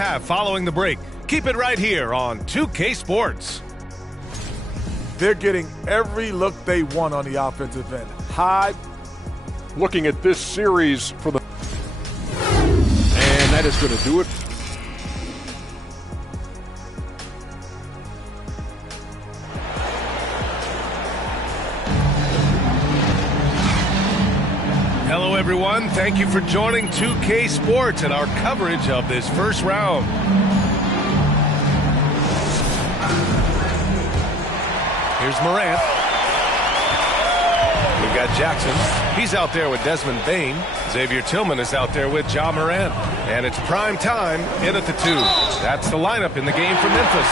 half following the break. Keep it right here on 2K Sports. They're getting every look they want on the offensive end. High. Looking at this series for the... And that is going to do it. Hello, everyone. Thank you for joining 2K Sports and our coverage of this first round. Here's Morant. We've got Jackson. He's out there with Desmond Bane. Xavier Tillman is out there with Ja Morant. And it's prime time in at the 2. That's the lineup in the game for Memphis.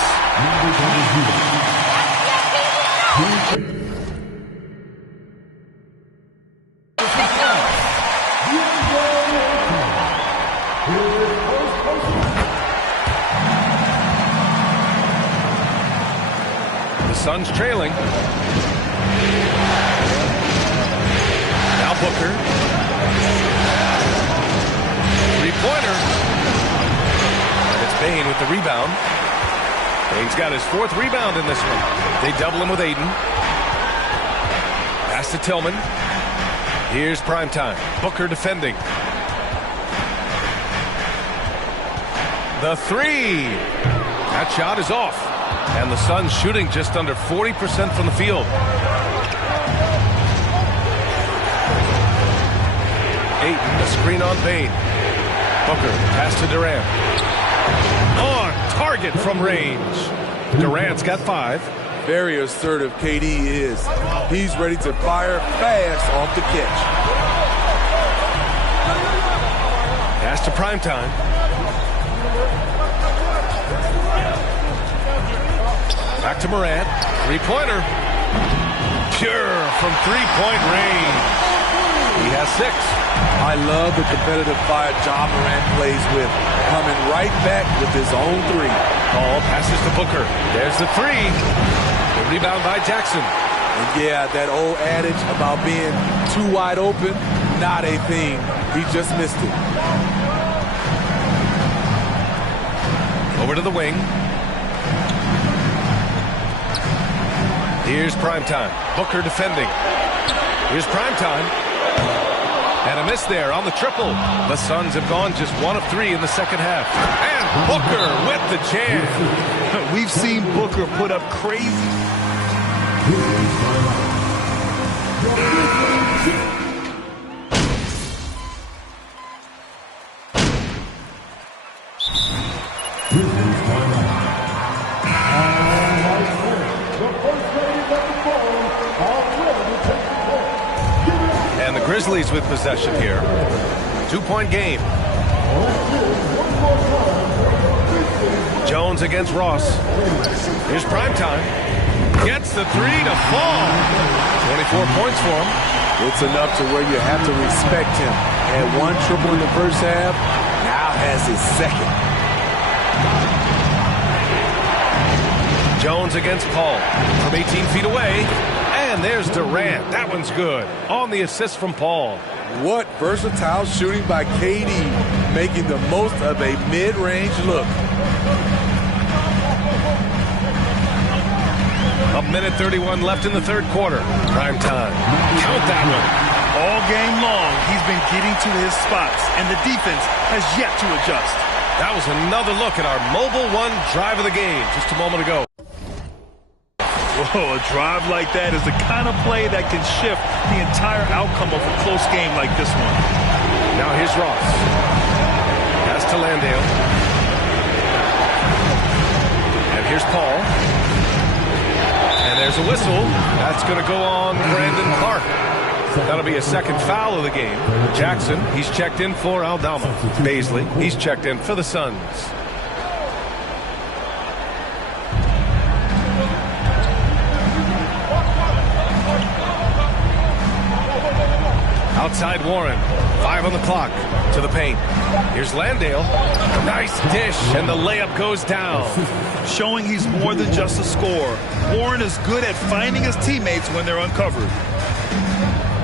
The Suns trailing. Now Booker. Three-pointer. And it's Bane with the rebound. Bane's got his 4th rebound in this one. They double him with Aiden. Pass to Tillman. Here's primetime. Booker defending. The 3. That shot is off. And the Suns shooting just under 40% from the field. Ayton, a screen on Bane. Booker, pass to Durant. On target from range. Durant's got 5. Very assertive KD is. He's ready to fire fast off the catch. Pass to primetime. Back to Morant. Three-pointer. Pure from three-point range. He has 6. I love the competitive fire Ja Morant plays with. Coming right back with his own 3. Ball passes to Booker. There's the 3. The rebound by Jackson. And yeah, that old adage about being too wide open, not a thing. He just missed it. Over to the wing. Here's primetime. Booker defending. Here's primetime. And a miss there on the triple. The Suns have gone just 1 of 3 in the second half. And Booker with the jam. We've seen Booker put up crazy. And the Grizzlies with possession here. 2-point game. Jones against Ross. Here's primetime. Gets the 3 to fall. 24 points for him. It's enough to where you have to respect him. Had 1 triple in the first half, now has his 2nd. Jones against Paul from 18 feet away. And there's Durant. That one's good. On the assist from Paul. What versatile shooting by KD, making the most of a mid-range look. A minute 31 left in the third quarter. Prime time. Count that one. All game long, he's been getting to his spots, and the defense has yet to adjust. That was another look at our Mobile One drive of the game just a moment ago. Whoa, a drive like that is the kind of play that can shift the entire outcome of a close game like this one. Now here's Ross. Pass to Landale. And here's Paul. And there's a whistle. That's going to go on Brandon Clark. That'll be a 2nd foul of the game. Jackson, he's checked in for Aldama. Baisley, he's checked in for the Suns. Outside Warren. 5 on the clock. To the paint. Here's Landale. Nice dish, and the layup goes down. Showing he's more than just a scorer. Warren is good at finding his teammates when they're uncovered.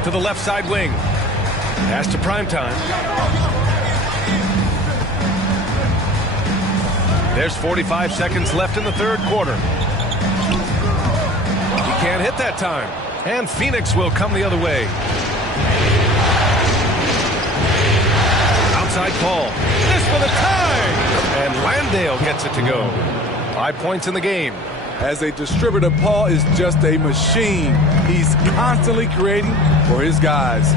To the left side wing. Pass to primetime. There's 45 seconds left in the third quarter. He can't hit that time. And Phoenix will come the other way. Outside Paul. This for the tie! And Landale gets it to go. 5 points in the game. As a distributor, Paul is just a machine. He's constantly creating for his guys.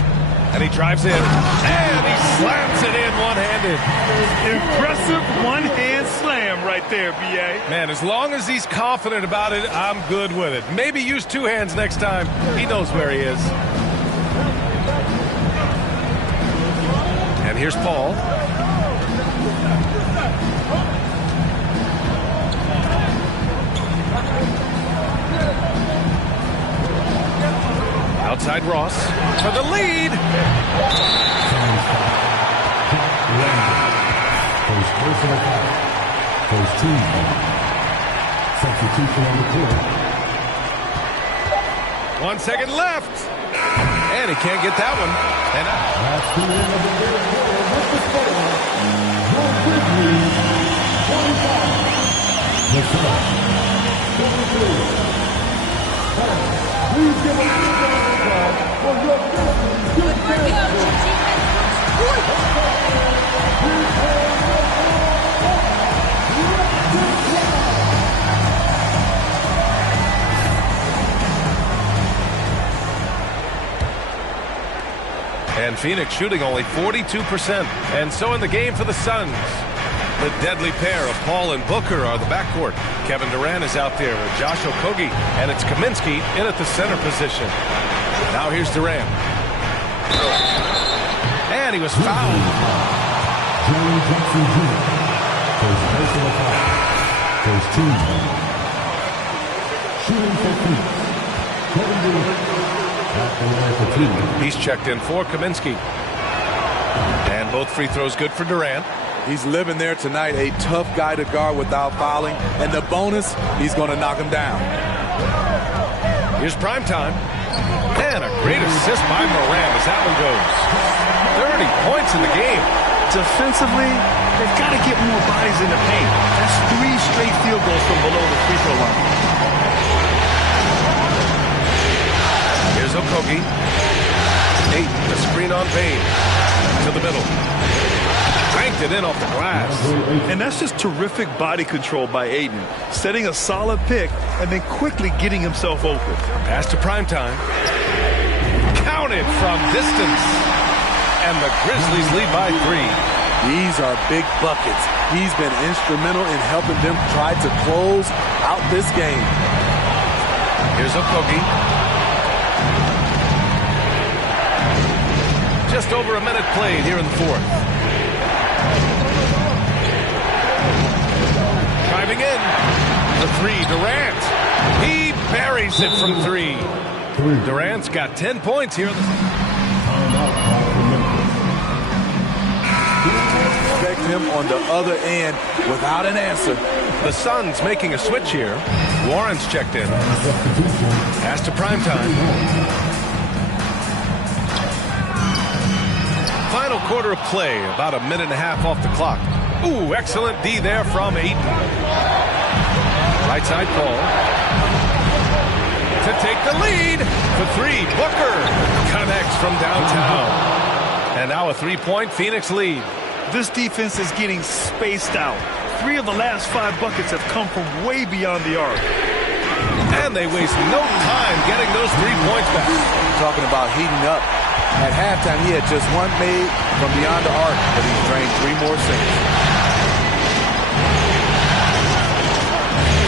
And he drives in. And he slams it in one-handed. Impressive one-hand slam right there, B.A. Man, as long as he's confident about it, I'm good with it. Maybe use two hands next time. He knows where he is. And here's Paul. Outside Ross for the lead. Substitution on the court. 1 second left. And he can't get that one. And That's the end of the third quarter with the score. Your Grizzlies, 25. The Suns, 73. Please give a round of applause for your Grizzlies. Good And Phoenix shooting only 42%. And so in the game for the Suns, the deadly pair of Paul and Booker are the backcourt. Kevin Durant is out there with Josh Okogie, and it's Kaminsky in at the center position. Now here's Durant. And he was fouled. Jerry Jackson Jr. First personal foul. First team. Shooting for Phoenix. Kevin Durant. He's checked in for Kaminsky. And both free throws good for Durant. He's living there tonight, a tough guy to guard without fouling. And the bonus, he's going to knock him down. Here's prime time. And a great assist by Moran as that one goes. 30 points in the game. Defensively, they've got to get more bodies in the paint. That's 3 straight field goals from below the free throw line. Here's Okogie. 8, the screen on Payne. To the middle. Cranked it in off the glass. And that's just terrific body control by Aiden. Setting a solid pick and then quickly getting himself open. Pass to primetime. Counted from distance. And the Grizzlies lead by 3. These are big buckets. He's been instrumental in helping them try to close out this game. Here's Okogie. Just over a minute played here in the fourth. Driving in. The 3, Durant. He buries it from 3. Durant's got 10 points here. Expect him on the other end without an answer. The Suns making a switch here. Warren's checked in. Pass to primetime. Final quarter of play, about a minute and a half off the clock. Ooh, excellent D there from Ayton. Right side Paul. To take the lead for 3. Booker connects from downtown. And now a 3-point Phoenix lead. This defense is getting spaced out. 3 of the last 5 buckets have come from way beyond the arc. And they waste no time getting those 3 points back. Talking about heating up. At halftime, he had just 1 made from beyond the arc, but he drained 3 more seconds.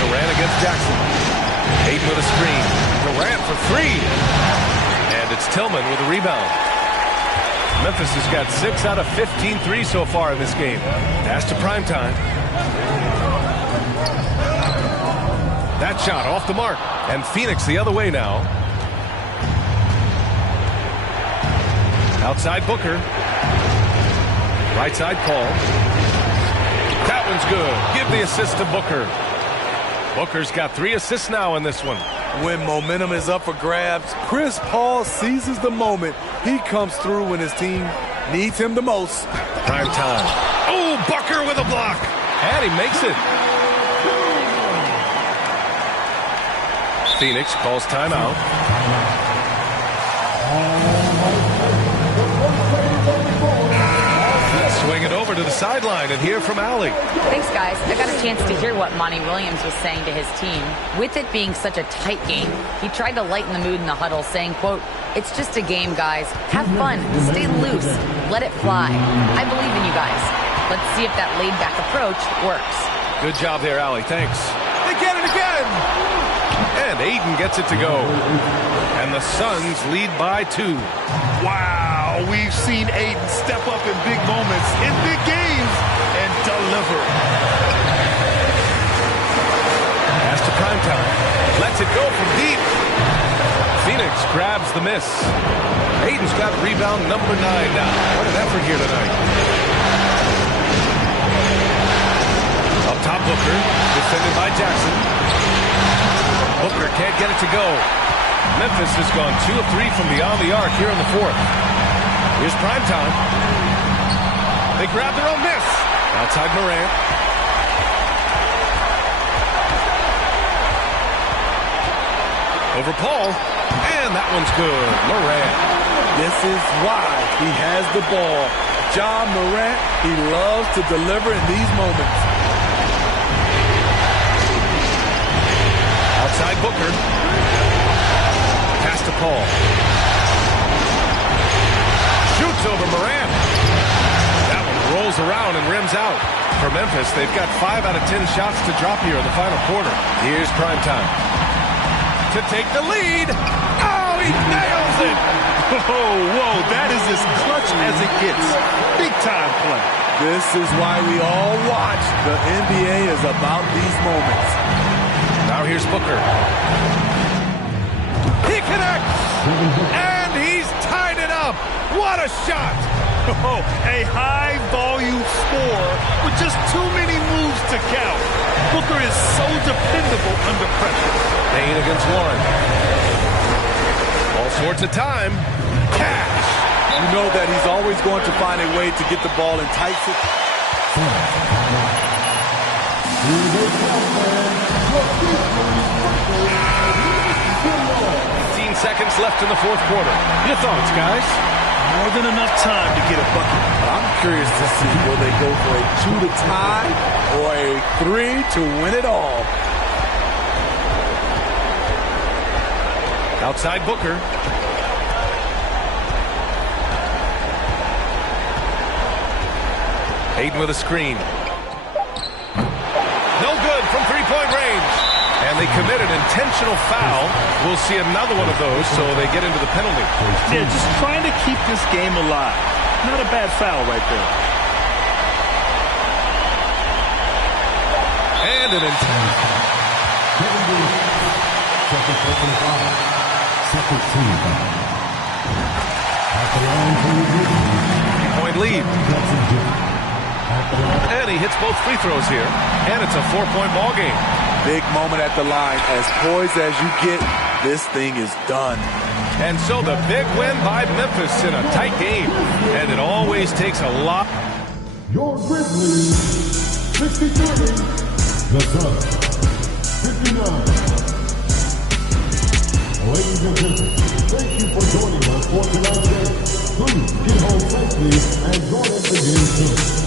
Durant against Jackson. 8 with a screen. Durant for 3. And it's Tillman with a rebound. Memphis has got 6 out of 15 threes so far in this game. Pass to primetime. That shot off the mark. And Phoenix the other way now. Outside Booker. Right side Paul. That one's good. Give the assist to Booker. Booker's got 3 assists now in this one. When momentum is up for grabs, Chris Paul seizes the moment. He comes through when his team needs him the most. Prime time. Oh, Booker with a block. And he makes it. Phoenix calls timeout. Swing it over to the sideline and hear from Allie. Thanks, guys. I got a chance to hear what Monty Williams was saying to his team. With it being such a tight game, he tried to lighten the mood in the huddle, saying, quote, "It's just a game, guys. Have fun. Stay loose. Let it fly. I believe in you guys. Let's see if that laid-back approach works." Good job there, Allie. Thanks. They get it again. And Aiden gets it to go. And the Suns lead by 2. Wow, we've seen Aiden step up in big moments, in big games, and deliver. Pass to primetime. Lets it go from deep. Phoenix grabs the miss. Aiden's got rebound number 9 now. What an effort here tonight. Up top, Booker, defended by Jackson. Booker can't get it to go. Memphis has gone 2 of 3 from beyond the arc here in the 4th. Here's primetime. They grab their own miss. Outside Morant. Over Paul. And that one's good. Morant. This is why he has the ball. John Morant, he loves to deliver in these moments. Outside Booker. Pass to Paul. Shoots over Morant. That one rolls around and rims out. For Memphis, they've got 5 out of 10 shots to drop here in the final quarter. Here's primetime. To take the lead. Oh, he nails it. Whoa, that is as clutch as it gets. Big time play. This is why we all watch. The NBA is about these moments. Now here's Booker. He connects. And he's tied it up. What a shot. Oh, a high-volume score with just too many moves to count. Booker is so dependable under pressure. Payne against Warren. All sorts of time. Cash. You know that he's always going to find a way to get the ball in tight situations. 15 seconds left in the 4th quarter. Your thoughts, guys? More than enough time to get a bucket. I'm curious to see, will they go for a 2 to tie or a 3 to win it all? Outside Booker. Aiden with a screen. No good from three-point range. And they committed intentional foul. We'll see another one of those, so they get into the penalty. Yeah, just trying to keep this game alive. Not a bad foul right there. And an intentional. Point lead. And he hits both free throws here. And it's a 4-point ball game. Big moment at the line. As poised as you get, this thing is done. And so the big win by Memphis in a tight game. And it always takes a lot. Your Grizzlies, 63. The Suns, 59. Ladies and gentlemen, thank you for joining us for tonight's game. Please get home safely and join us again soon.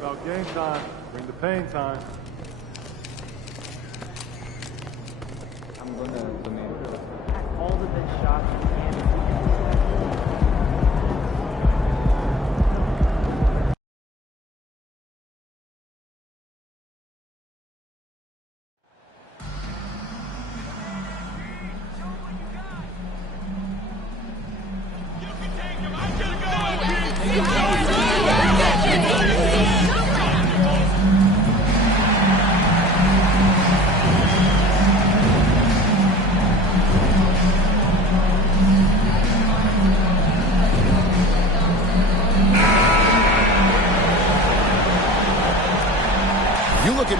About game time, bring the pain time. I'm gonna all the big shots and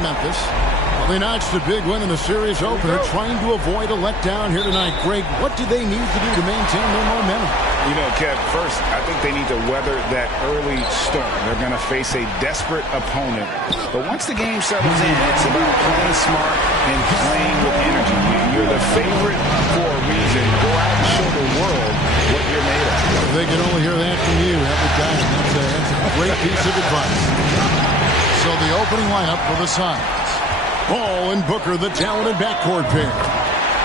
Memphis. Well, they notched a big win in the series opener, trying to avoid a letdown here tonight. Greg, what do they need to do to maintain their momentum? You know, Kev, first, I think they need to weather that early storm. They're going to face a desperate opponent. But once the game settles in, it's about playing smart and playing with energy. You're the favorite for a reason. Go out and show the world what you're made of. If they can only hear that from you every time, that's a great piece of advice. So the opening lineup for the Suns. Ball and Booker, the talented backcourt pair.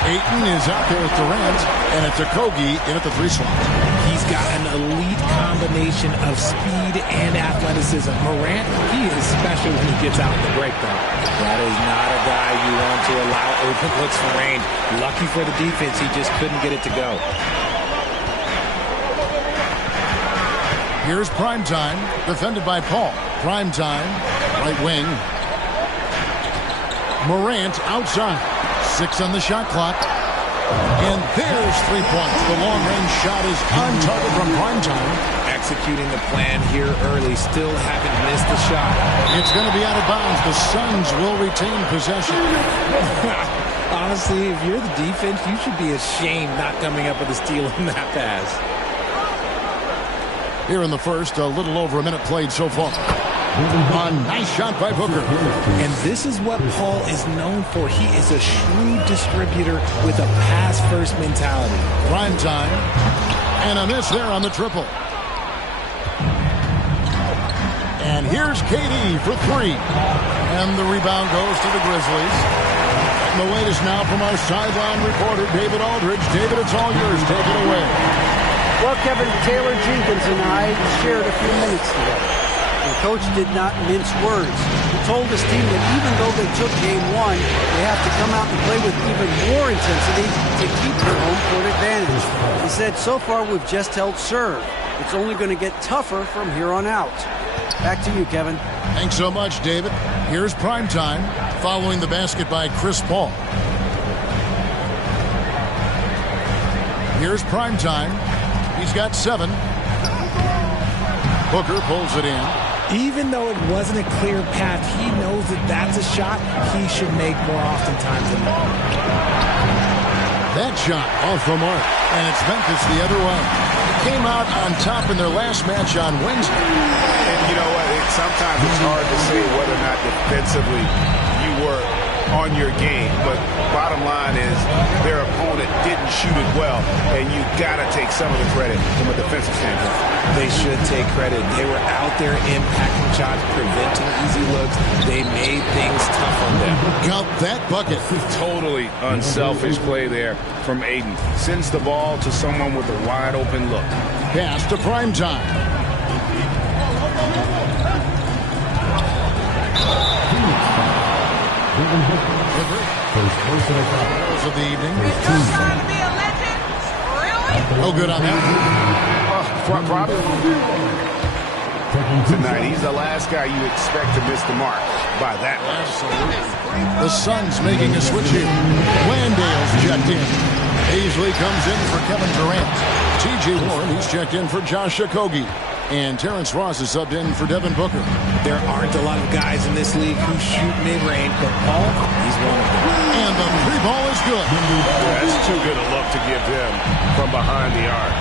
Ayton is out there with Durant, and it's Okogie in at the 3 slot. He's got an elite combination of speed and athleticism. Morant, he is special when he gets out in the break, though. That is not a guy you want to allow open looks for range. Lucky for the defense, he just couldn't get it to go. Here's Primetime, defended by Paul. Primetime, right wing. Morant outside. 6 on the shot clock. And there's 3 points. The long-range shot is on target from Primetime. Executing the plan here early. Still haven't missed the shot. It's going to be out of bounds. The Suns will retain possession. Honestly, if you're the defense, you should be ashamed not coming up with a steal in that pass. Here in the first, a little over a minute played so far. A nice shot by Booker. And this is what Paul is known for. He is a shrewd distributor with a pass-first mentality. Primetime. And a miss there on the triple. And here's KD for 3. And the rebound goes to the Grizzlies. And the latest now from our sideline reporter, David Aldridge. David, it's all yours. Take it away. Well, Kevin, Taylor Jenkins and I shared a few minutes together. The coach did not mince words. He told his team that even though they took game 1, they have to come out and play with even more intensity to keep their home court advantage. He said, so far we've just held serve. It's only going to get tougher from here on out. Back to you, Kevin. Thanks so much, David. Here's Primetime, following the basket by Chris Paul. Here's Primetime. He's got 7. Booker pulls it in. Even though it wasn't a clear path, he knows that that's a shot he should make more oftentimes than not. That shot off the mark, and it's Memphis the other way. Came out on top in their last match on Wednesday. And you know what? Sometimes it's hard to say whether or not defensively you were on your game, but bottom line is their opponent didn't shoot it well, and you got to take some of the credit from a defensive standpoint. They should take credit. They were out there impacting shots, preventing easy looks. They made things tough on them. Count that bucket. Totally unselfish play there from Ayton. Sends the ball to someone with a wide open look. Pass to Primetime. First personal foul of the evening. Trying to be a legend? Really? No good on that. Probably tonight. He's the last guy you expect to miss the mark by that much. Absolutely. The Suns making a switch here. Landale's checked in. Paisley comes in for Kevin Durant. T.J. Warren, he's checked in for Josh Okogie. And Terrence Ross is subbed in for Devin Booker. There aren't a lot of guys in this league who shoot mid-range, but Paul, he's one of them. And the 3 ball is good. That's too good a look to give them from behind the arc.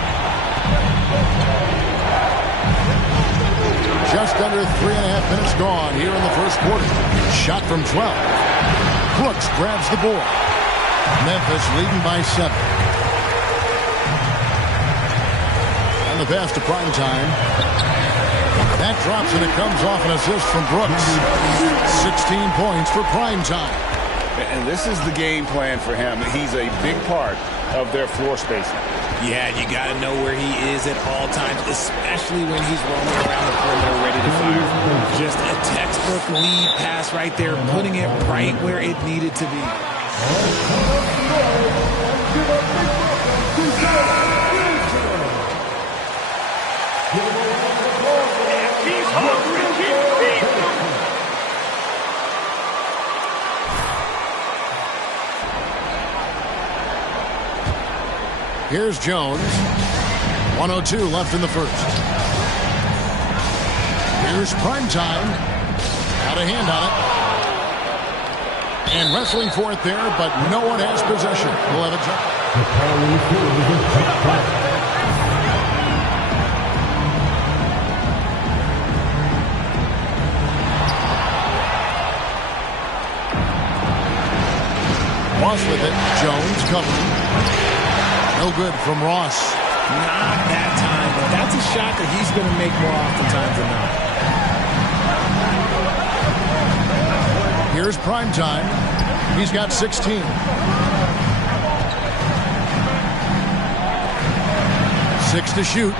Just under 3.5 minutes gone here in the first quarter. Shot from 12. Brooks grabs the board. Memphis leading by 7. And the pass to Primetime. That drops and it comes off an assist from Brooks. 16 points for Primetime. And this is the game plan for him. He's a big part of their floor spacing. Yeah, you got to know where he is at all times, especially when he's roaming around the perimeter ready to fire. Just a textbook lead pass right there, putting it right where it needed to be. He's hungry. Here's Jones. 1:02 left in the first. Here's Primetime. Got a hand on it. And wrestling for it there, but no one has possession. We'll have a jump. Ross with it. Jones covering. No good from Ross. Not that time, but that's a shot that he's going to make more oftentimes than not. Here's prime time. He's got 16. 6 to shoot.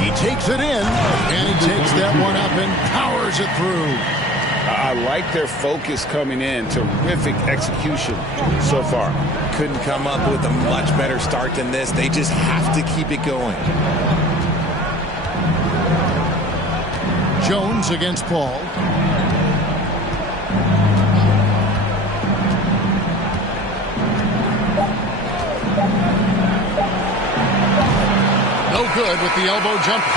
He takes it in, and he takes that one up and powers it through. I like their focus coming in. Terrific execution so far. Couldn't come up with a much better start than this. They just have to keep it going. Jones against Paul. No good with the elbow jumper.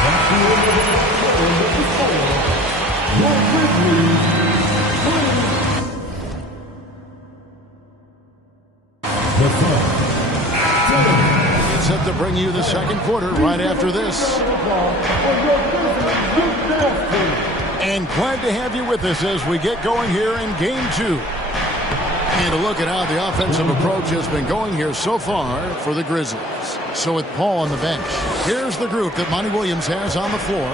It's set to bring you the second quarter right after this. And glad to have you with us as we get going here in Game 2. And a look at how the offensive approach has been going here so far for the Grizzlies. So with Paul on the bench, here's the group that Monty Williams has on the floor.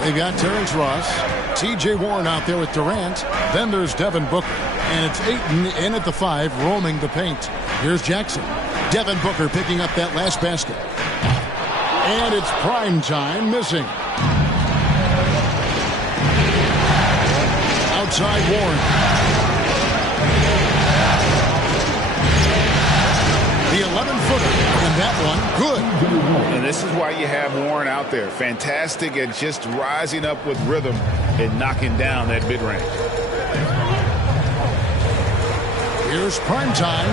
They've got Terrence Ross, T.J. Warren out there with Durant. Then there's Devin Booker. And it's Ayton in at the 5, roaming the paint. Here's Jackson. Devin Booker picking up that last basket. And it's prime time missing. Outside Warren. The 11-footer, and that one good. And this is why you have Warren out there. Fantastic at just rising up with rhythm and knocking down that mid-range. Here's prime time.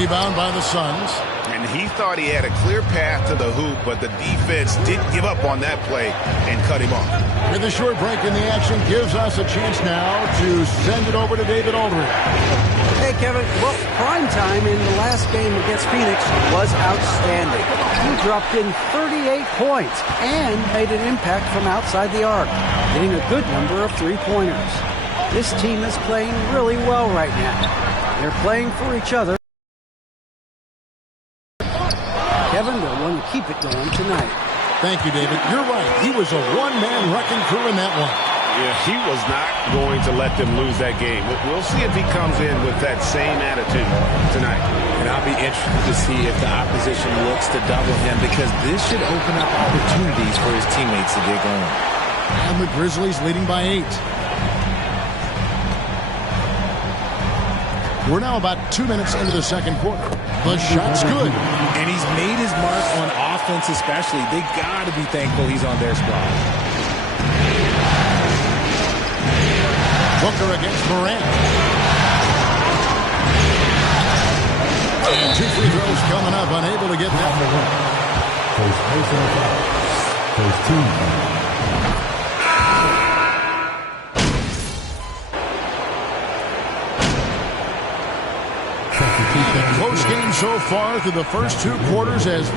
Rebound by the Suns. And he thought he had a clear path to the hoop, but the defense didn't give up on that play and cut him off. With a short break in the action gives us a chance now to send it over to David Aldridge. Hey, Kevin. Well, prime time in the last game against Phoenix was outstanding. He dropped in 38 points and made an impact from outside the arc, hitting a good number of three-pointers. This team is playing really well right now. They're playing for each other. Kevin, they'll want to keep it going tonight. Thank you, David. You're right. He was a one-man wrecking crew in that one. Yeah, he was not going to let them lose that game. We'll see if he comes in with that same attitude tonight. And I'll be interested to see if the opposition looks to double him, because this should open up opportunities for his teammates to get going. And the Grizzlies leading by 8. We're now about 2 minutes into the second quarter. The shot's good. And he's made his mark on offense especially. They got to be thankful he's on their squad. Booker against Morant. And 2 free throws coming up, unable to get that one. First team. Close game so far through the first 2 quarters as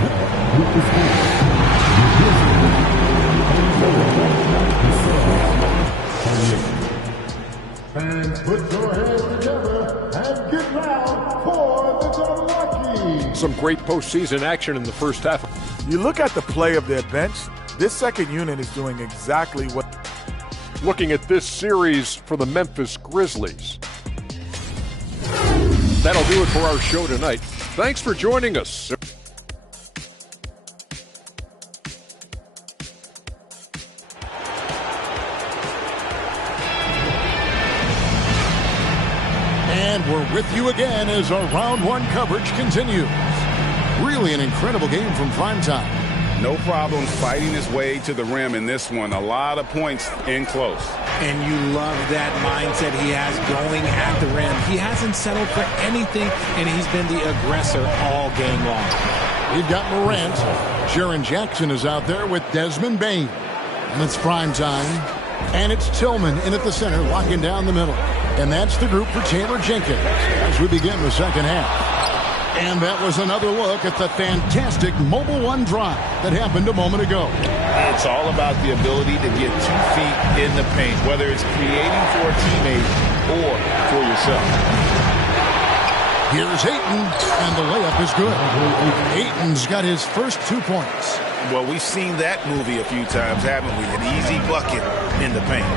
fans put your hands together and get loud for the Milwaukee. Some great postseason action in the first half. You look at the play of their bench, this second unit is doing exactly what. Looking at this series for the Memphis Grizzlies. That'll do it for our show tonight. Thanks for joining us. And we're with you again as our round 1 coverage continues. Really an incredible game from primetime. No problems fighting his way to the rim in this one. A lot of points in close. And you love that mindset he has going at the rim. He hasn't settled for anything, and he's been the aggressor all game long. We've got Morant. Jaren Jackson is out there with Desmond Bane. And it's prime time. And it's Tillman in at the center, locking down the middle. And that's the group for Taylor Jenkins as we begin the second half. And that was another look at the fantastic Mobile One drive that happened a moment ago. It's all about the ability to get 2 feet in the paint, whether it's creating for a teammate or for yourself. Here's Ayton, and the layup is good. Ayton's got his first 2 points. Well, we've seen that movie a few times, haven't we? An easy bucket in the paint.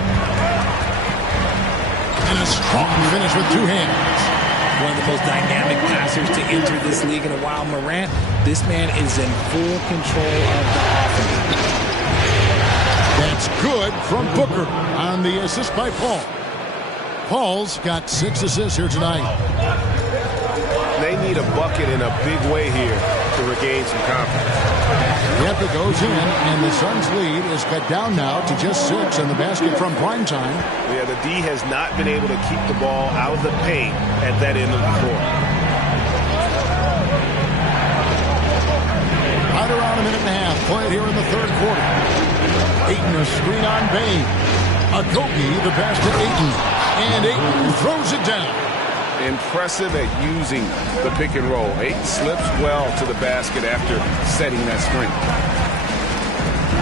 And a strong finish with 2 hands. One of the most dynamic passers to enter this league in a while. Morant, this man is in full control of the offense. That's good from Booker on the assist by Paul. Paul's got 6 assists here tonight. They need a bucket in a big way here to regain some confidence. Yep, it goes in, and the Suns' lead is cut down now to just 6 in the basket from primetime. Yeah, the D has not been able to keep the ball out of the paint at that end of the court. Right around a minute and a half played here in the third quarter. Ayton a screen on Bain. Okogie the pass to Ayton. And Ayton throws it down. Impressive at using the pick and roll. Ayton slips well to the basket after setting that screen.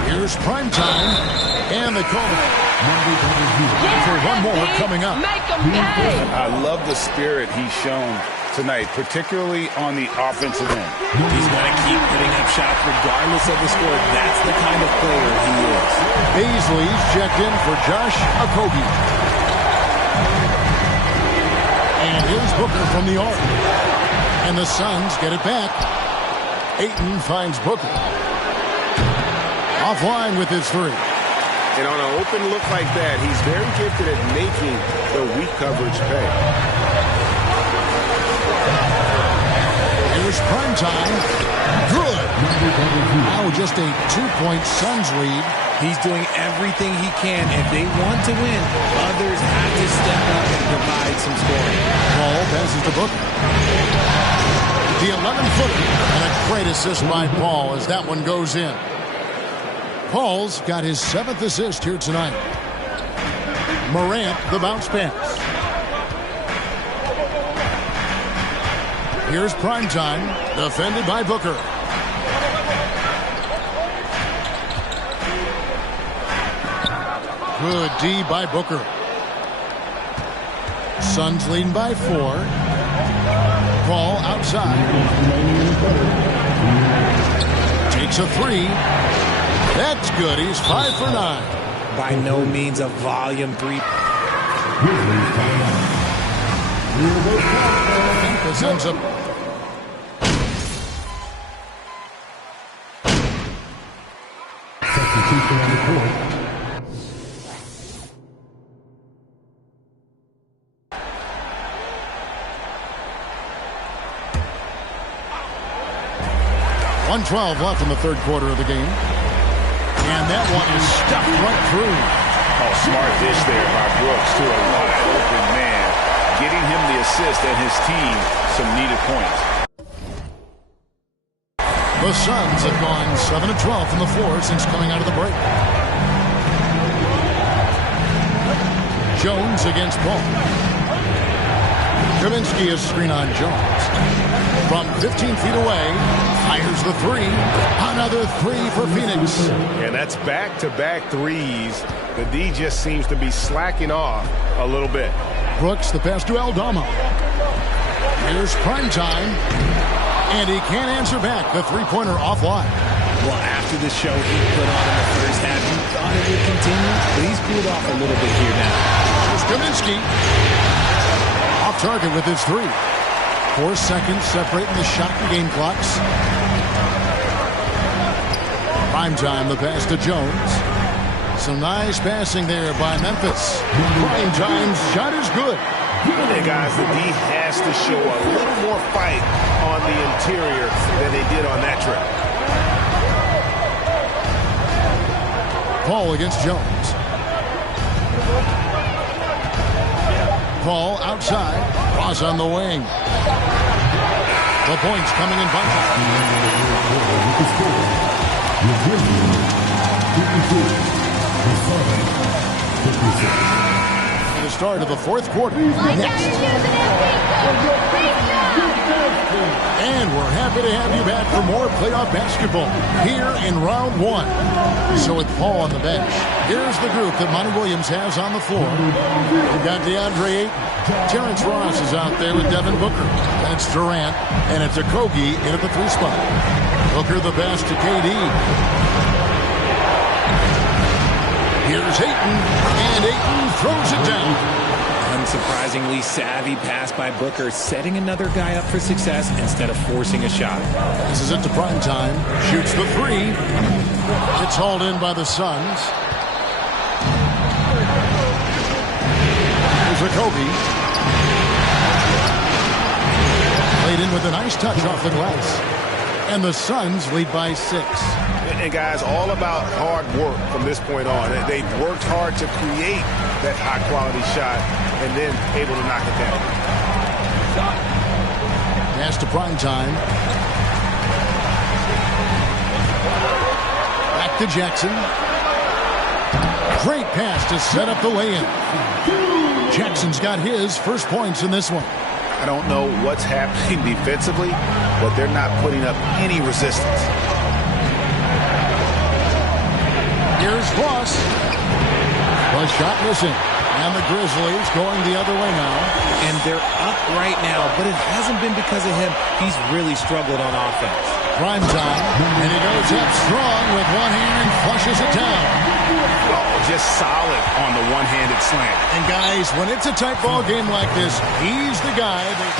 Here's primetime. And they call it. For one more coming up. Make them pay. I love the spirit he's shown tonight, particularly on the offensive end. He's going to keep putting up shots regardless of the score. That's the kind of player he is. Paisley's checked in for Josh Okogie. And here's Booker from the arc. And the Suns get it back. Ayton finds Booker. Offline with his 3. And on an open look like that, he's very gifted at making the weak coverage pay. Here's primetime. Good. Now just a 2-point Suns lead. He's doing everything he can. If they want to win, others have to step up and provide some scoring. Paul passes to Booker. The 11-footer. And a great assist by Paul as that one goes in. Paul's got his 7th assist here tonight. Morant, the bounce pass. Here's primetime, defended by Booker. Good D by Booker. Suns leading by 4. Paul outside. Takes a 3. That's good. He's 5 for 9. By no means a volume 3. This ends up. Substitution on the court. .112 left in the third quarter of the game. And that one is stuffed right through. Oh, smart dish there by Brooks to a wide open man, getting him the assist and his team some needed points. The Suns have gone 7 of 12 from the floor since coming out of the break. Jones against Paul. Kaminsky is screen on Jones. From 15 feet away, fires the 3. Another 3 for Phoenix. And that's back-to-back threes. The D just seems to be slacking off a little bit. Brooks, the pass to Aldama. Here's primetime. And he can't answer back. The 3-pointer offline. Well, after the show he put on in the first half, he thought it would continue, but he's cooled off a little bit here now. Here's Kaminsky. Off target with his 3. 4 seconds separating the shot and game clocks. Primetime, the pass to Jones. Some nice passing there by Memphis. Primetime's shot is good. Hey guys, the D has to show a little more fight on the interior than they did on that trip. Paul against Jones. Paul outside. Ross on the wing. The points coming in bunches. For the start of the fourth quarter. Next. And we're happy to have you back for more playoff basketball here in round one. So with Paul on the bench, here's the group that Monty Williams has on the floor. We've got DeAndre Ayton. Terrence Ross is out there with Devin Booker. That's Durant. And it's Okogie in at the 3 spot. Booker the pass to KD. Here's Ayton. And Ayton throws it down. Unsurprisingly savvy pass by Booker, setting another guy up for success instead of forcing a shot. This is it to prime time. Shoots the 3. It's hauled in by the Suns. Here's Okogie. Played in with a nice touch off the glass. And the Suns lead by 6. And guys, all about hard work from this point on. They've worked hard to create that high-quality shot and then able to knock it down. Pass to prime time. Back to Jackson. Great pass to set up the lay-in. Jackson's got his first points in this one. I don't know what's happening defensively, but they're not putting up any resistance. Here's Ross. One shot missing. And the Grizzlies going the other way now. And they're up right now, but it hasn't been because of him. He's really struggled on offense. Prime time. And he goes up strong with one hand and flushes it down. Oh, just solid on the one-handed slam. And guys, when it's a tight ball game like this, he's the guy that...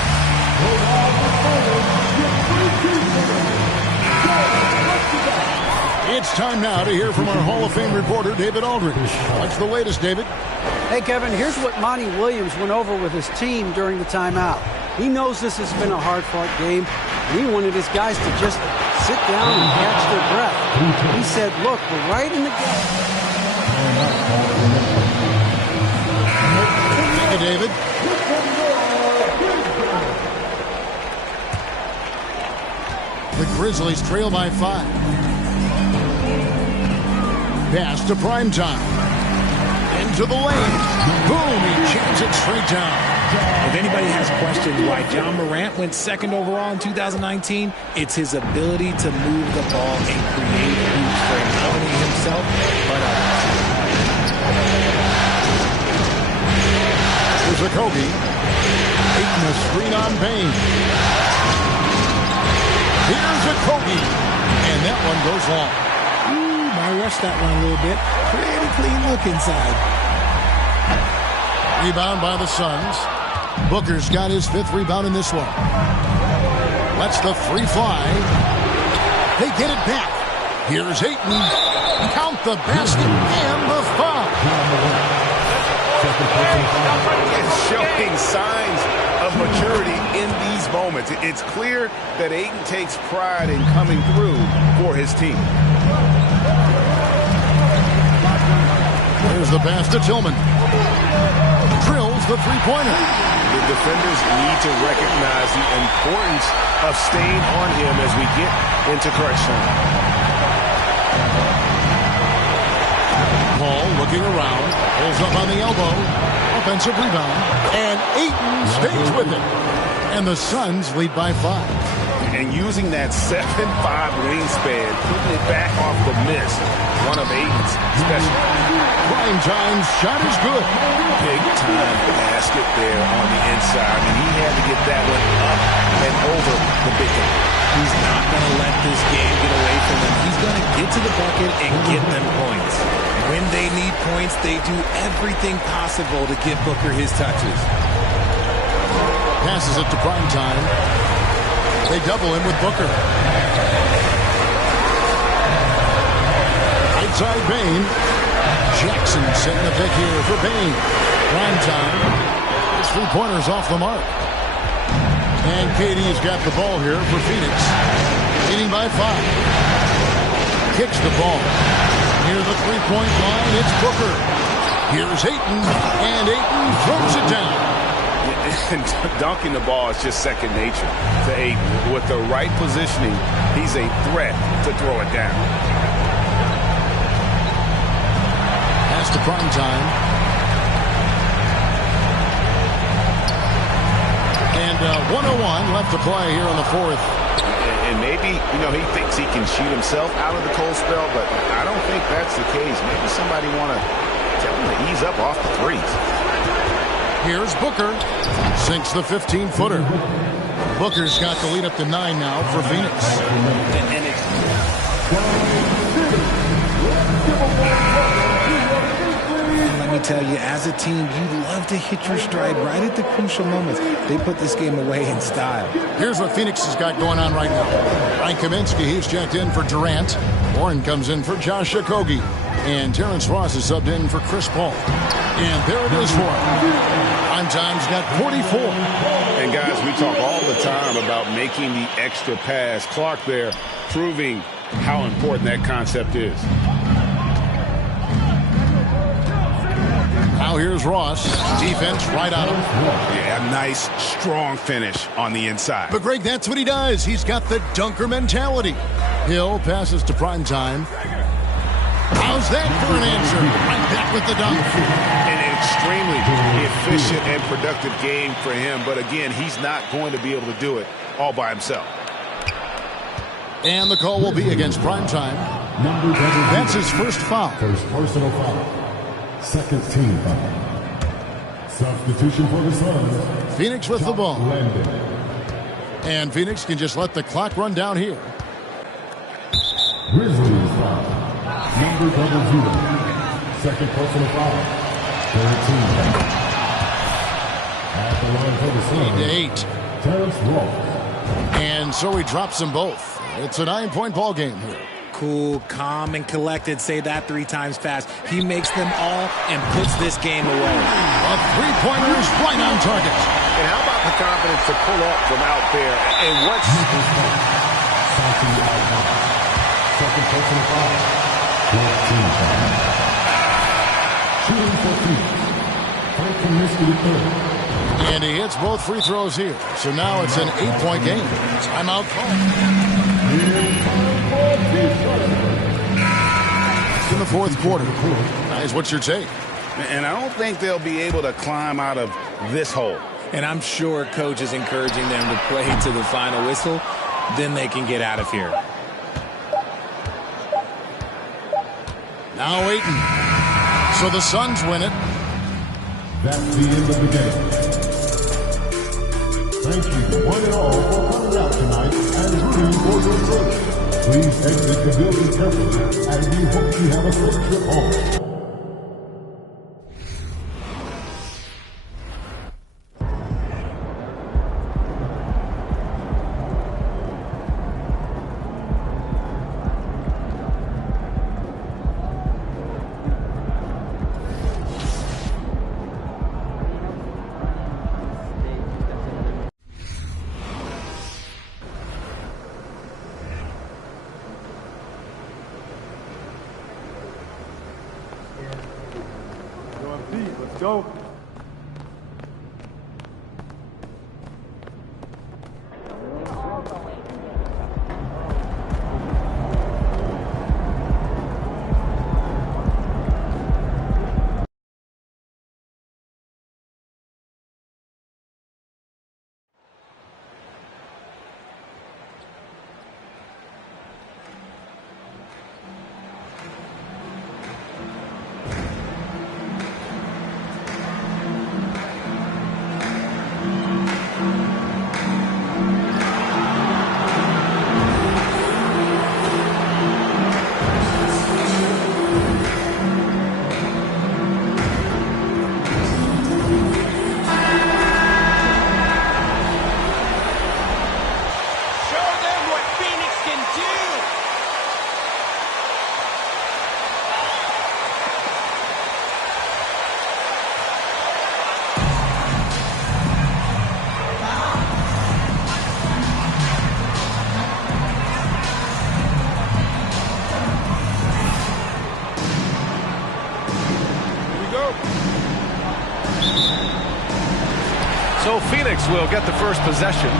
It's time now to hear from our Hall of Fame reporter, David Aldridge. What's the latest, David? Hey, Kevin, here's what Monty Williams went over with his team during the timeout. He knows this has been a hard-fought game, and he wanted his guys to just sit down and catch their breath. He said, look, we're right in the game. Thank you, David. The Grizzlies trail by 5. Pass to prime time. Into the lane. Boom, he jams it straight down. If anybody has questions why John Morant went 2nd overall in 2019, it's his ability to move the ball and create hoops for not only himself, but others. Here's Okogie. Taking a screen on Bain. Here's Okogie. And that one goes long. I rushed that one a little bit. Pretty clean look inside. Rebound by the Suns. Booker's got his 5th rebound in this one. Lets the free fly. They get it back. Here's Ayton. Count the basket and the foul. It's showing signs of maturity in these moments. It's clear that Ayton takes pride in coming through for his team. There's the pass to Tillman. Drills the three-pointer. The defenders need to recognize the importance of staying on him as we get into crunch time. Paul looking around. Pulls up on the elbow. Offensive rebound. And Ayton stays with it. And the Suns lead by 5. And using that 7'5" wingspan, putting it back off the miss. One of Ayton's special. Prime time shot is good. Big time basket there on the inside. I mean, he had to get that one up and over the big guy. He's not going to let this game get away from him. He's going to get to the bucket and get them points. When they need points, they do everything possible to get Booker his touches. Passes it to prime time. They double him with Booker. Right side Bain. Jackson setting the pick here for Bain. Prime time. His three-pointer's off the mark. And KD's got the ball here for Phoenix. Leading by 5. Kicks the ball. Near the three-point line, it's Booker. Here's Ayton. And Ayton throws it down. And dunking the ball is just second nature to Ayton. With the right positioning, he's a threat to throw it down. Pass to prime time. And 1:01 left to play here in the fourth. And maybe, he thinks he can shoot himself out of the cold spell, but I don't think that's the case. Maybe somebody want to tell him to ease up off the threes. Here's Booker. Sinks the 15-footer. Booker's got the lead up to 9 now for Phoenix. And let me tell you, as a team, you love to hit your stride right at the crucial moments. They put this game away in style. Here's what Phoenix has got going on right now. Ryan Kaminsky, he's checked in for Durant. Warren comes in for Josh Okogie. And Terrence Ross is subbed in for Chris Paul. And there it is for him. Primetime's got 44. And guys, we talk all the time about making the extra pass. Clark there proving how important that concept is. Now here's Ross. Defense right on him. Yeah, a nice, strong finish on the inside. But Greg, that's what he does. He's got the dunker mentality. Hill passes to Primetime. How's that for an answer? Right back with the dunk. An extremely efficient and productive game for him. But again, he's not going to be able to do it all by himself. And the call will be against Primetime. That's his first foul. First personal foul. Second team foul. Substitution for the Suns. Phoenix with the ball. Landon. And Phoenix can just let the clock run down here. Grizzlies foul. Number 00. Second personal foul. Third team foul. At the line for the Suns. 8. Terrence Ross. And so he drops them both. It's a 9-point ball game here. Cool, calm, and collected. Say that 3 times fast. He makes them all and puts this game away. A three-pointer is right on target. And how about the confidence to pull up from out there? And what's... Second personal foul. 14 foul. Shooting for Phoenix. Frank Kaminsky the third. And he hits both free throws here. So now it's an 8-point game. Timeout call. It's in the fourth quarter. Guys, what's your take? And I don't think they'll be able to climb out of this hole. And I'm sure coach is encouraging them to play to the final whistle. Then they can get out of here. Now Ayton. So the Suns win it. That's the end of the game. Thank you, one and all, for coming out tonight and rooting for your team. Please exit the building carefully, and we hope you have a safe trip home. Let's go. So Phoenix will get the first possession.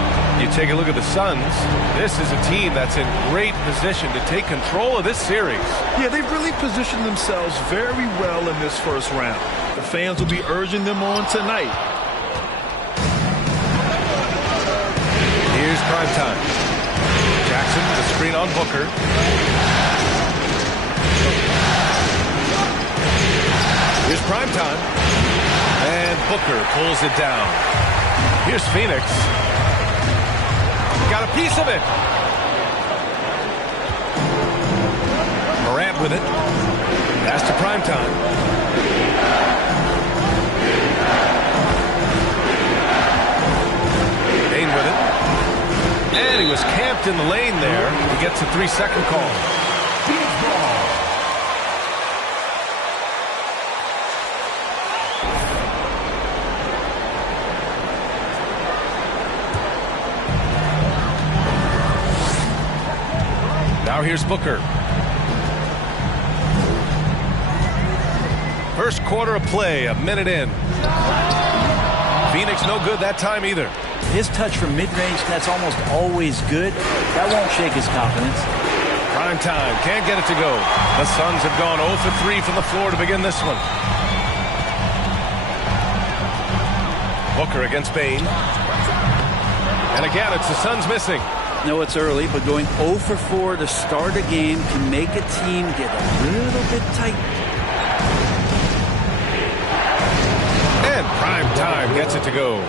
You take a look at the Suns. This is a team that's in great position to take control of this series. Yeah, they've really positioned themselves very well in this first round. The fans will be urging them on tonight. on Booker. Here's primetime. And Booker pulls it down. Here's Phoenix. Got a piece of it. Morant with it. Pass to primetime. Bain with it. And he was camped in the lane there. He gets a 3-second call. Now here's Booker. First quarter of play, a minute in. Phoenix no good that time either. His touch from mid-range, that's almost always good. That won't shake his confidence. Prime time, can't get it to go. The Suns have gone 0 for 3 from the floor to begin this one. Booker against Bain. And again, it's the Suns missing. No, it's early, but going 0 for 4 to start a game can make a team get a little bit tight. And prime time gets it to go.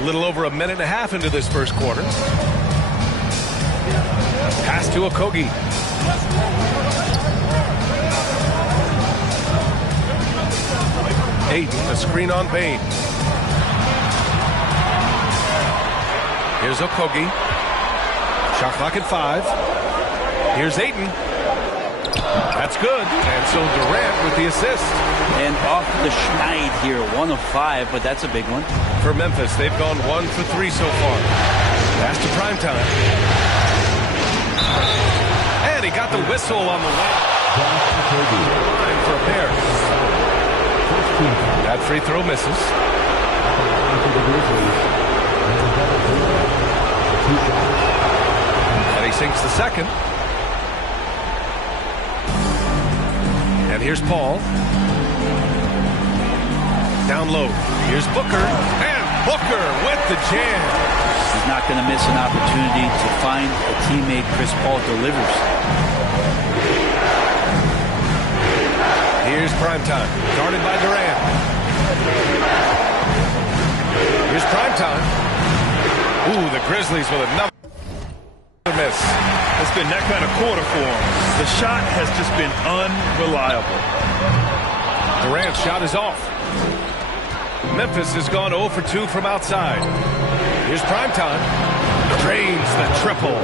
A little over a minute and a half into this first quarter. Pass to Okogie. Ayton, a screen on Bain. Here's Okogie. Shot clock at 5. Here's Ayton. That's good. And so Durant with the assist. And off the schneid here, 1 of 5, but that's a big one. For Memphis, they've gone 1 for 3 so far. Pass to primetime. And he got the whistle on the way. Time for a pair. That free throw misses. And he sinks the second. And here's Paul. Down low. Here's Booker. And Booker with the jam. He's not going to miss an opportunity to find a teammate. Chris Paul delivers. Here's primetime. Guarded by Durant. Here's primetime. Ooh, the Grizzlies with another miss. It's been that kind of quarter for him. The shot has just been unreliable. Durant's shot is off. Memphis has gone 0 for 2 from outside. Here's primetime. Drains the triple.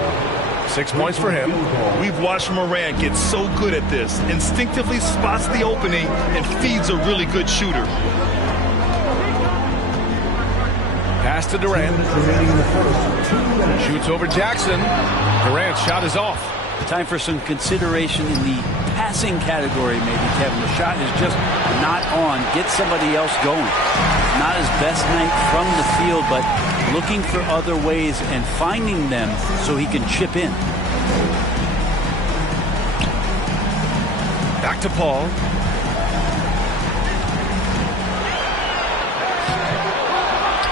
6 points for him. We've watched Morant get so good at this. Instinctively spots the opening and feeds a really good shooter. Pass to Durant. Shoots over Jackson. Durant's shot is off. Time for some consideration in the passing category, maybe, Kevin. The shot is just not on. Get somebody else going. Not his best night from the field, but looking for other ways and finding them so he can chip in. Back to Paul.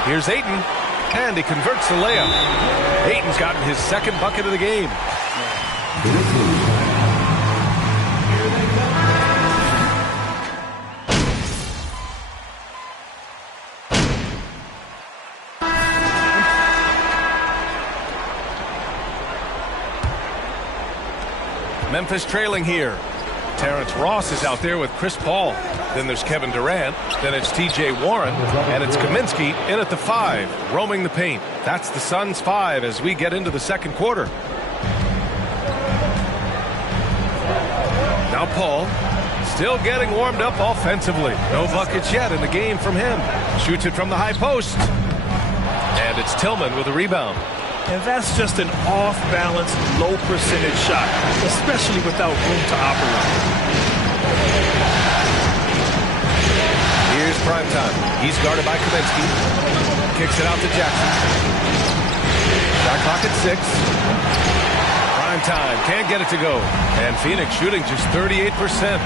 Here's Ayton, and he converts the layup. Ayton's gotten his second bucket of the game. Memphis trailing here. Terrence Ross is out there with Chris Paul. Then there's Kevin Durant. Then it's T.J. Warren. And it's Kaminsky in at the 5, roaming the paint. That's the Suns' 5 as we get into the second quarter. Now Paul, still getting warmed up offensively. No buckets yet in the game from him. Shoots it from the high post. And it's Tillman with a rebound. And that's just an off-balance, low-percentage shot, especially without room to operate. Here's primetime. He's guarded by Kaminsky. Kicks it out to Jackson. Shot clock at 6. Primetime. Can't get it to go. And Phoenix shooting just 38%.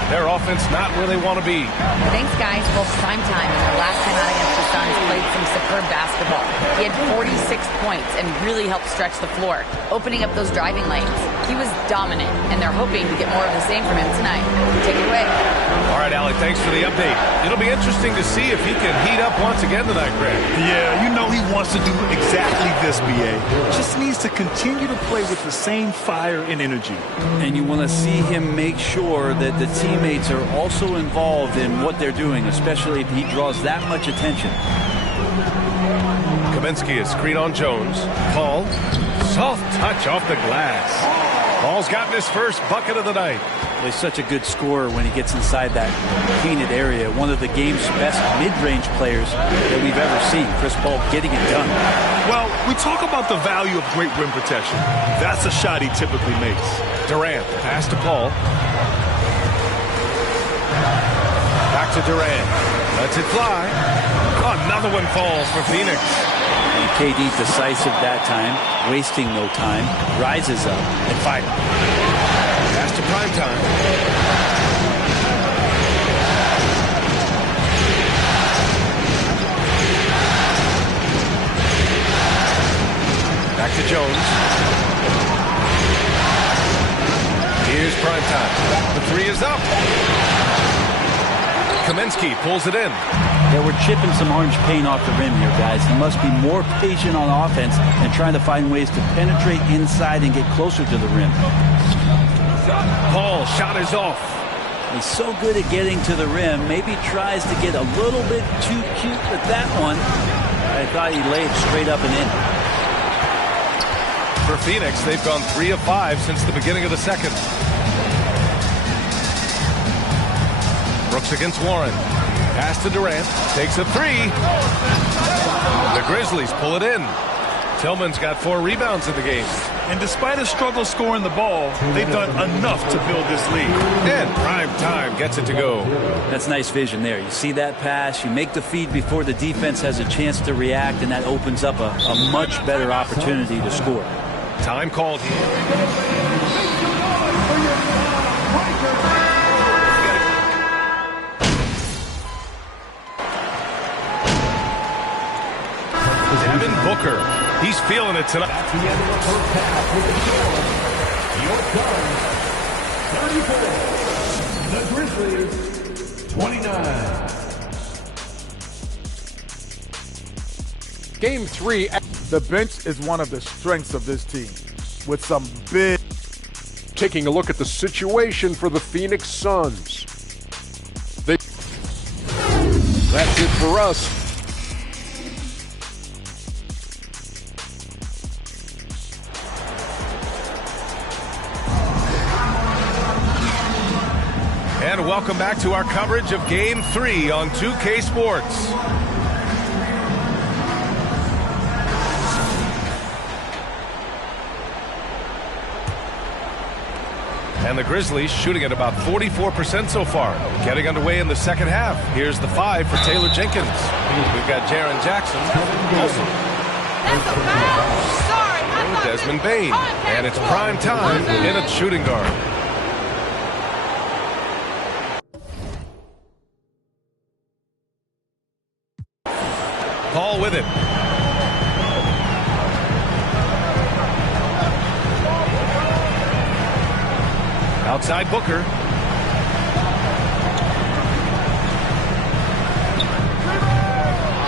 Their offense not where they want to be. Thanks, guys. Both primetime and their last time out against the Suns played some superb basketball. the ball. He had 46 points and really helped stretch the floor, opening up those driving lanes. He was dominant, and they're hoping to get more of the same from him tonight. Take it away. All right, Alec, thanks for the update. It'll be interesting to see if he can heat up once again tonight, Greg. Yeah, you know he wants to do exactly this, BA. Just needs to continue to play with the same fire and energy. And you want to see him make sure that the teammates are also involved in what they're doing, especially if he draws that much attention. Kaminsky is screen on Jones. Paul, soft touch off the glass. Paul's gotten his first bucket of the night. He's such a good scorer when he gets inside that painted area. One of the game's best mid-range players that we've ever seen. Chris Paul getting it done. Well, we talk about the value of great rim protection. That's a shot he typically makes. Durant, pass to Paul. Back to Durant. Lets it fly. Another one falls for Phoenix. And KD decisive that time, wasting no time, rises up and fires. Pass to prime time. Back to Jones. Here's prime time. The three is up. Kaminsky pulls it in. Yeah, we're chipping some orange paint off the rim here, guys. He must be more patient on offense and trying to find ways to penetrate inside and get closer to the rim. Paul, shot is off. He's so good at getting to the rim. Maybe tries to get a little bit too cute with that one. I thought he laid straight up and in. For Phoenix, they've gone 3 of 5 since the beginning of the second. Brooks against Warren. Pass to Durant. Takes a three. The Grizzlies pull it in. Tillman's got 4 rebounds in the game. And despite a struggle scoring the ball, they've done enough to build this lead. And prime time gets it to go. That's nice vision there. You see that pass, you make the feed before the defense has a chance to react, and that opens up a much better opportunity to score. Time called here. Devin Booker. He's feeling it tonight. At the end of the first half with the score, your Suns, 34. The Grizzlies, 29. Game 3. The bench is one of the strengths of this team, with some big. Taking a look at the situation for the Phoenix Suns. That's it for us. And welcome back to our coverage of Game 3 on 2K Sports. And the Grizzlies shooting at about 44% so far. Getting underway in the second half. Here's the 5 for Taylor Jenkins. We've got Jaren Jackson. Also, That's a foul. Sorry. I thought Desmond this Bane. was contact. And it's prime time in a shooting guard. Paul with it. Outside Booker.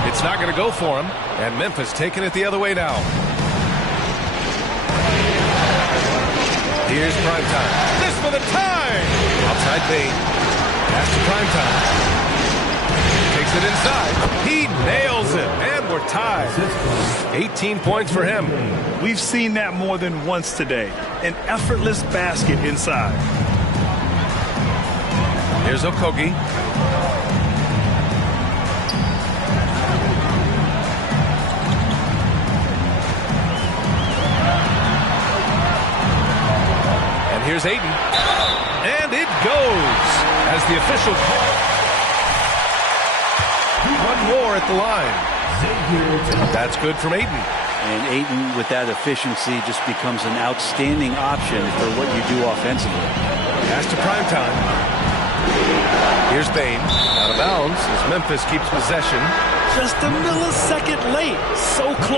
It's not going to go for him. And Memphis taking it the other way now. Here's prime time. This for the time. Outside Bane. Pass to prime time. Takes it inside. He nails it. And we're tied. 18 points for him. We've seen that more than once today. An effortless basket inside. Here's Okogie. And here's Ayton. And it goes as the official call. One more at the line. That's good from Ayton. And Ayton, with that efficiency, just becomes an outstanding option for what you do offensively. Pass to prime time. Here's Bane. Out of bounds as Memphis keeps possession. Just a millisecond late.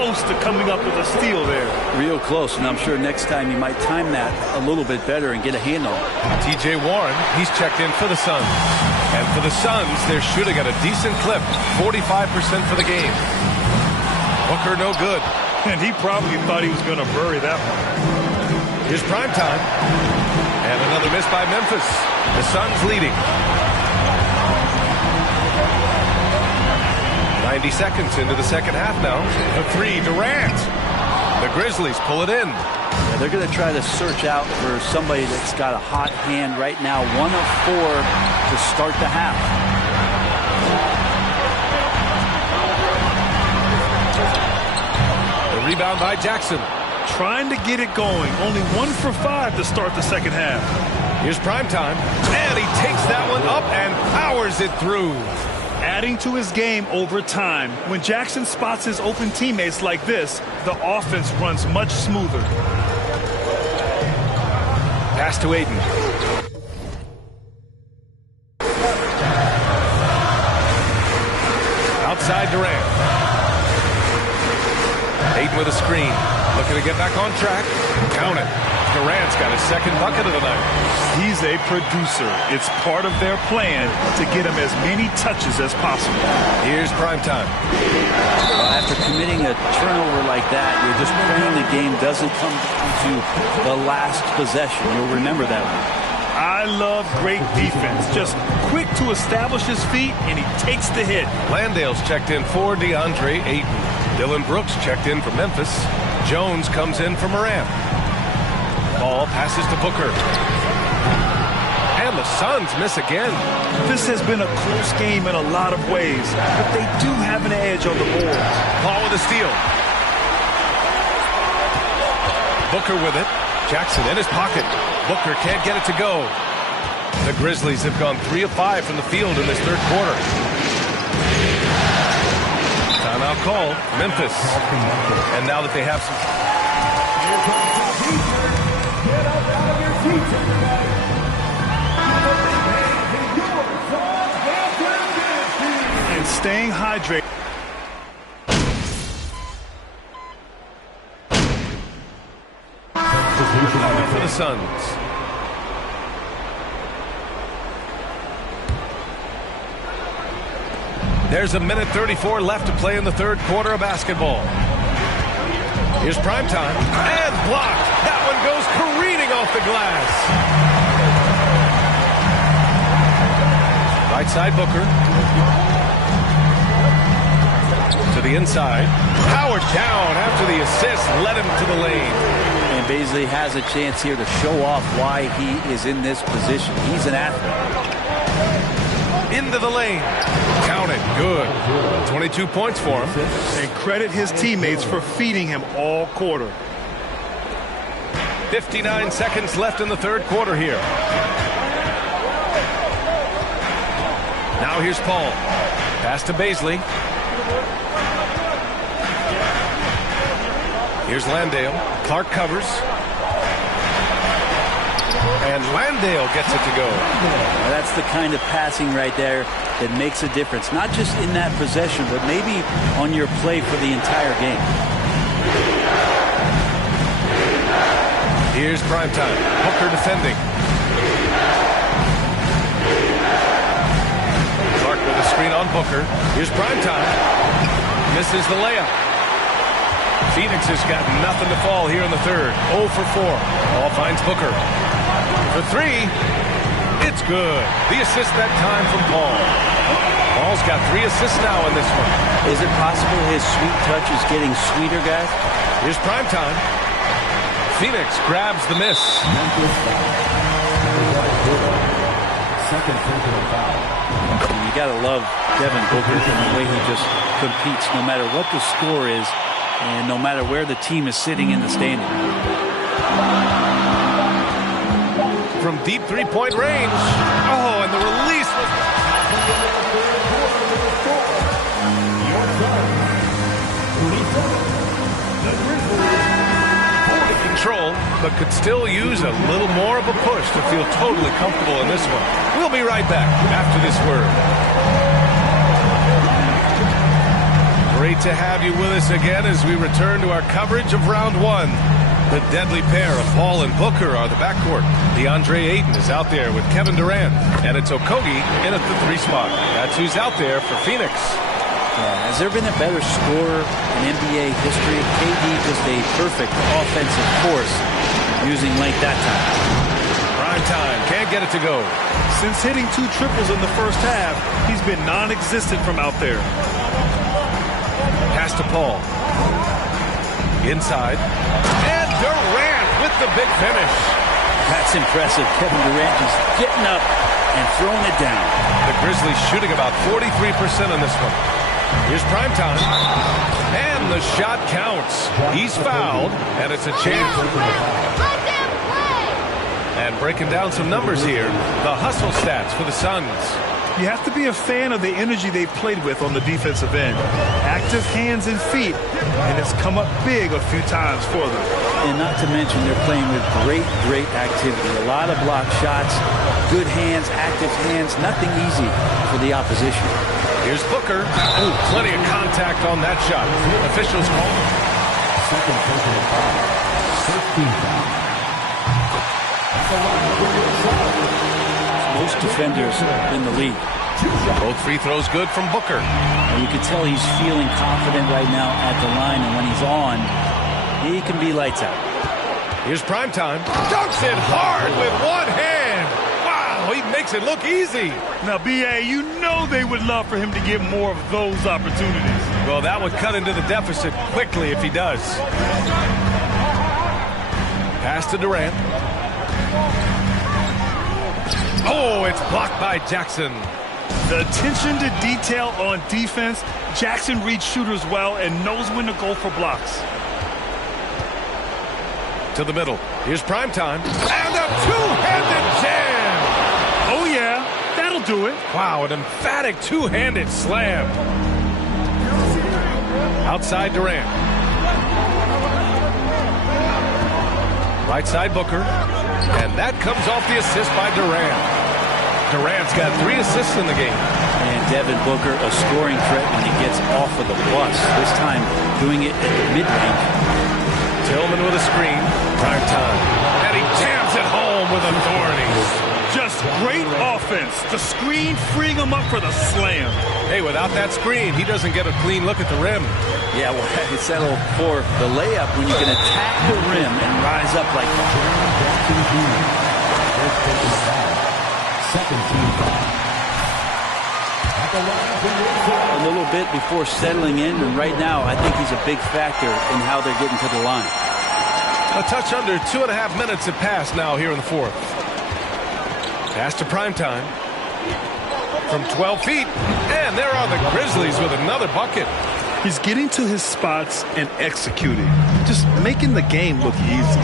close to coming up with a steal there. Real close, and I'm sure next time you might time that a little bit better and get a handle. T.J. Warren, he's checked in for the Suns. And for the Suns, they're shooting at a decent clip, 45% for the game. Booker no good. And he probably thought he was going to bury that one. Here's primetime. And another miss by Memphis. The Suns leading. 90 seconds into the second half now. The three, Durant. The Grizzlies pull it in. Yeah, they're going to try to search out for somebody that's got a hot hand right now. 1 of 4 to start the half. The rebound by Jackson. Trying to get it going. Only 1 for 5 to start the second half. Here's primetime. And he takes that one up and powers it through. Adding to his game over time. When Jackson spots his open teammates like this, the offense runs much smoother. Pass to Ayton. Outside Durant. Ayton with a screen. Looking to get back on track. Count it. Durant's got his second bucket of the night. He's a producer. It's part of their plan to get him as many touches as possible. Here's primetime. After committing a turnover like that, you're just praying the game doesn't come down to the last possession. You'll remember that one. I love great defense. Just quick to establish his feet, and he takes the hit. Landale's checked in for DeAndre Ayton. Dylan Brooks checked in for Memphis. Jones comes in for Morant. Ball passes to Booker. And the Suns miss again. This has been a close game in a lot of ways, but they do have an edge on the boards. Ball with a steal. Booker with it. Jackson in his pocket. Booker can't get it to go. The Grizzlies have gone 3 of 5 from the field in this third quarter. Timeout call, Memphis. And now that they have some... And staying hydrated. For the Suns. There's a minute 34 left to play in the third quarter of basketball. Here's primetime. And blocked. That one goes careening off the glass. Right side Booker. To the inside. Howard down after the assist led him to the lane. And Beasley has a chance here to show off why he is in this position. He's an athlete. Into the lane. Count it. Good. 22 points for him. And credit his teammates for feeding him all quarter. 59 seconds left in the third quarter here. Now here's Paul. Pass to Beasley. Here's Landale. Clark covers. And Landale gets it to go. Now that's the kind of passing right there that makes a difference. Not just in that possession, but maybe on your play for the entire game. Here's primetime. Booker defending. Clark with a screen on Booker. Here's primetime. Misses the layup. Phoenix has got nothing to fall here in the third. 0 for 4. Ball finds Booker. For 3. It's good. The assist that time from Paul. Paul's got 3 assists now in this one. Is it possible his sweet touch is getting sweeter, guys? Here's primetime. Phoenix grabs the miss. Second personal foul. You got to love Devin Booker and the way he just competes, no matter what the score is, and no matter where the team is sitting in the standing. From deep three-point range. Oh, and the release was... Control, but could still use a little more of a push to feel totally comfortable in this one. We'll be right back after this word. Great to have you with us again as we return to our coverage of round one. The deadly pair of Paul and Booker are the backcourt. DeAndre Ayton is out there with Kevin Durant, and it's Okogie in at the 3 spot. That's who's out there for Phoenix. Has there been a better scorer in NBA history? KD just a perfect offensive force using length that time. Prime time, can't get it to go. Since hitting 2 triples in the first half, he's been non-existent from out there. Pass to Paul. Inside. And Durant with the big finish. That's impressive. Kevin Durant just getting up and throwing it down. The Grizzlies shooting about 43% on this one. Here's primetime. And the shot counts. He's fouled, and it's a chance. And breaking down some numbers here, the hustle stats for the Suns. You have to be a fan of the energy they've played with on the defensive end. Active hands and feet, and it's come up big a few times for them. And not to mention they're playing with great activity. A lot of block shots, good hands, active hands, nothing easy for the opposition. Here's Booker. Ooh, plenty of contact on that shot. Officials call it. Second personal foul. 16 foul. Most defenders in the league. Both free throws good from Booker. And you can tell he's feeling confident right now at the line, and when he's on, he can be lights out. Here's primetime. Dunks it hard with one hand. Wow, he makes it look easy. Now, B.A., you know they would love for him to get more of those opportunities. Well, that would cut into the deficit quickly if he does. Pass to Durant. Oh, it's blocked by Jackson. The attention to detail on defense. Jackson reads shooters well and knows when to go for blocks. To the middle. Here's primetime. And a two-handed jam. Oh, yeah. That'll do it. Wow, an emphatic two-handed slam. Outside Durant. Right side Booker. And that comes off the assist by Durant. Durant's got 3 assists in the game. And Devin Booker, a scoring threat when he gets off of the bus. This time doing it at the mid-range. Tillman with a screen. Prime time. And he jams it home with authority. Just great offense. The screen freeing him up for the slam. Hey, without that screen, he doesn't get a clean look at the rim. Yeah, well, you settle for the layup when you can attack the rim and rise up like that. Second team foul. A little bit before settling in, and right now I think he's a big factor in how they're getting to the line. A touch under 2.5 minutes have passed now here in the fourth. Pass to primetime. From 12 feet. And there are the Grizzlies with another bucket. He's getting to his spots and executing. Just making the game look easy.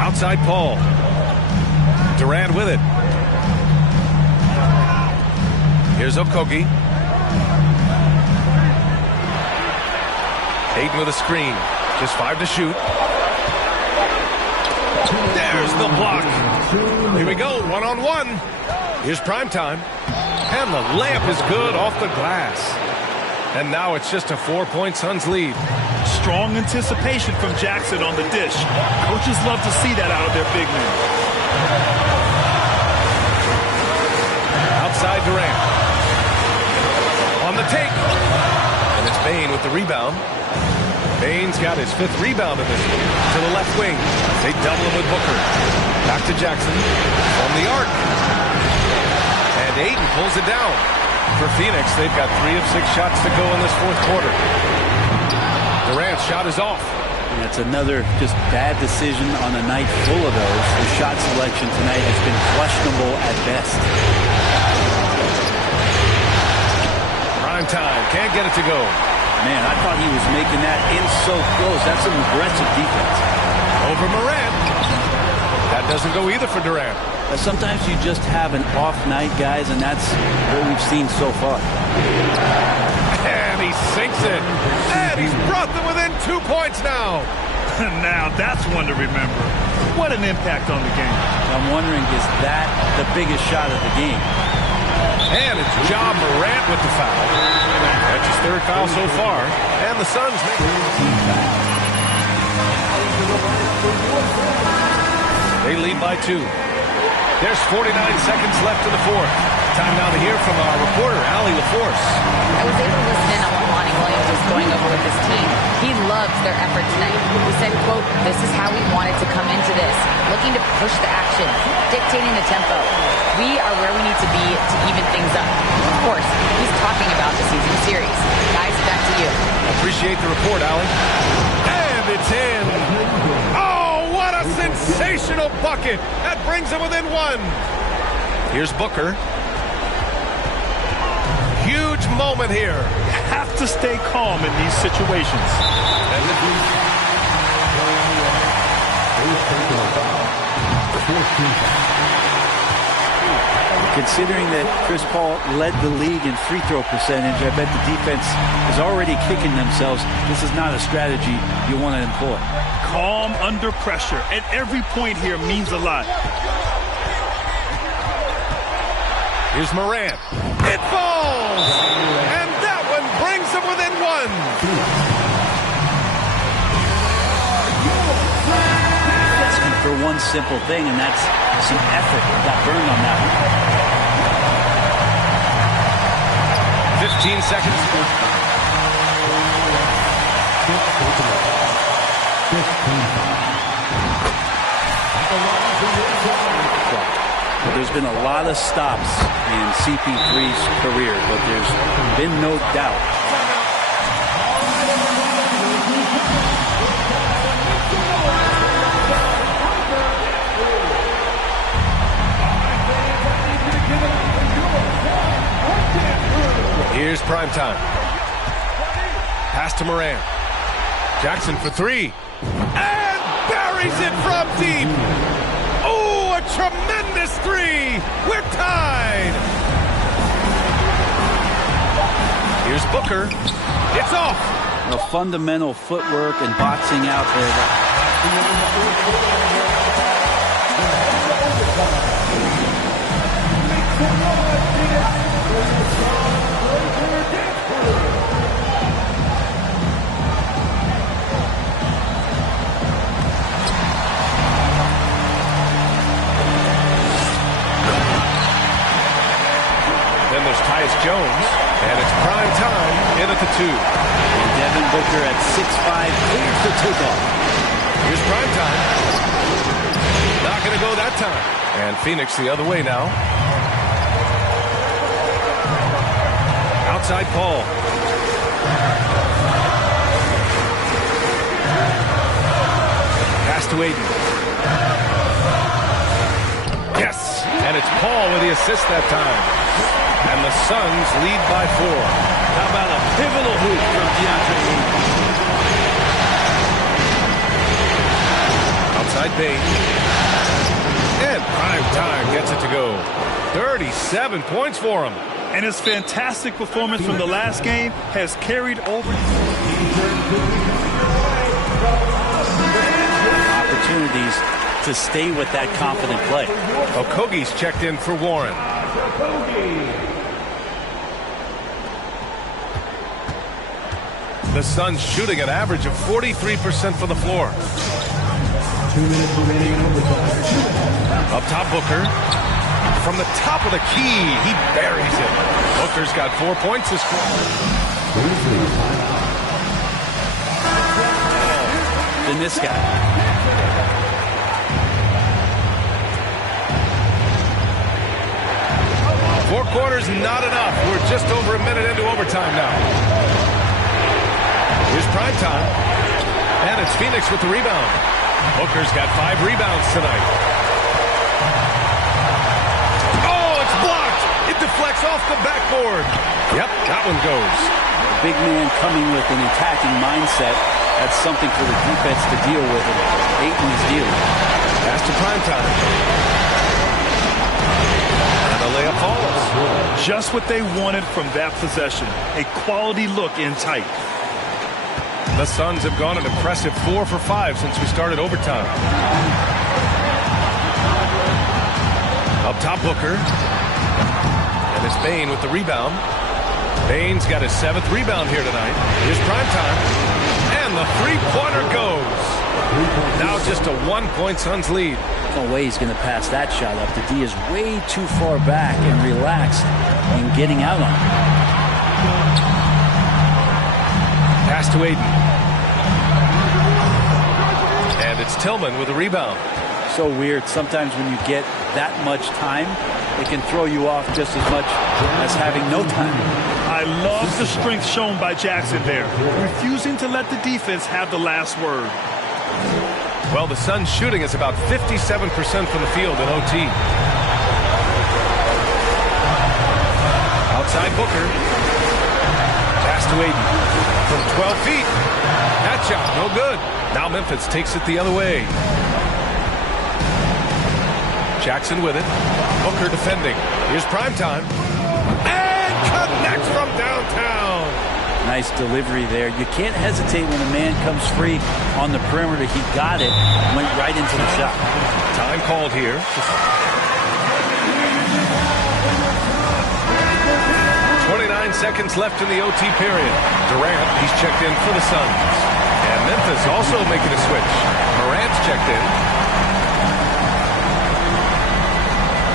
Outside Paul. Durant with it. Here's Okogie. Ayton with a screen. Just 5 to shoot. There's the block. Here we go, one-on-one. Here's primetime. And the layup is good off the glass. And now it's just a 4-point Suns lead. Strong anticipation from Jackson on the dish. Coaches love to see that out of their big men. Outside Durant. On the take. And it's Bane with the rebound. Bane's got his 5th rebound in this one. To the left wing. They double him with Booker. Back to Jackson. From the arc. And Ayton pulls it down. For Phoenix, they've got 3 of 6 shots to go in this fourth quarter. Durant's shot is off. And that's another just bad decision on a night full of those. The shot selection tonight has been questionable at best. Prime time. Can't get it to go. Man, I thought he was making that in so close. That's some aggressive defense. Over Morant. That doesn't go either for Durant. Sometimes you just have an off night, guys, and that's what we've seen so far. And he sinks it. And he's brought them within 2 points now. Now that's one to remember. What an impact on the game. I'm wondering, is that the biggest shot of the game? And it's Ja Morant with the foul. That's his third foul so far. And the Suns make it. They lead by 2. There's 49 seconds left in the fourth. Time now to hear from our reporter, Allie LaForce. I was able to listen in on what Monty Williams was going over with his team. He loves their effort tonight. He said, quote, "This is how we wanted to come into this, looking to push the action, dictating the tempo. We are where we need to be to even things up." Of course, he's talking about the season series. Guys, back to you. Appreciate the report, Allie. And it's in. Oh, what a sensational bucket. That brings them within 1. Here's Booker. Huge moment here. You have to stay calm in these situations. Considering that Chris Paul led the league in free throw percentage, I bet the defense is already kicking themselves. This is not a strategy you want to employ. Calm under pressure, and every point here means a lot. Here's Morant. It falls! And that one brings them within 1. Asking for one simple thing, and that's some effort. Got burned on that one. 15 seconds. There's been a lot of stops in CP3's career, but there's been no doubt. Here's prime time. Pass to Morant. Jackson for 3. And buries it from deep. Oh, a tremendous 3. We're tied. Here's Booker. It's off. A fundamental footwork and boxing out there. Then there's Tyus Jones, and it's prime time in at the 2. And Devin Booker at 6'5", cleared for takeoff. Here's prime time. Not going to go that time. And Phoenix the other way now. Outside Paul. Pass to Aiden. Yes, and it's Paul with the assist that time. And the Suns lead by 4. How about a pivotal hoop from DeAndre Ayton? Outside Bane. And prime time gets it to go. 37 points for him. And his fantastic performance from the last game has carried over. Opportunities to stay with that confident play. Okogie's checked in for Warren. The Suns shooting an average of 43% from the floor. 2 minutes remaining in overtime. Up top, Booker. From the top of the key, he buries it. Booker's got 4 points this quarter. Then this guy. Four quarters, not enough. We're just over a minute into overtime now. Here's prime time. And it's Phoenix with the rebound. Booker's got 5 rebounds tonight. Oh, it's blocked. It deflects off the backboard. Yep, that one goes. A big man coming with an attacking mindset. That's something for the defense to deal with. And Ayton is dealing. Pass to prime time. And the layup falls. Just what they wanted from that possession. A quality look in tight. The Suns have gone an impressive 4 for 5 since we started overtime. Up top, Booker. And It's Bain with the rebound. Bain's got his 7th rebound here tonight. Here's prime time. And the three-pointer goes. Now just a 1-point Suns lead. No way he's going to pass that shot up. The D is way too far back and relaxed in getting out on it. Pass to Aiden. And it's Tillman with a rebound. So weird. Sometimes when you get that much time, it can throw you off just as much as having no time. I love the strength shown by Jackson there, refusing to let the defense have the last word. Well, the Suns shooting is about 57% from the field in OT. Outside Booker. Pass to Aiden. From 12 feet. That shot, no good. Now Memphis takes it the other way. Jackson with it. Booker defending. Here's prime time. And connects from downtown. Nice delivery there. You can't hesitate when a man comes free on the perimeter. He got it, went right into the shot. Time called here. 29 seconds left in the OT period. Durant, he's checked in for the Suns. And Memphis also making a switch. Morant's checked in.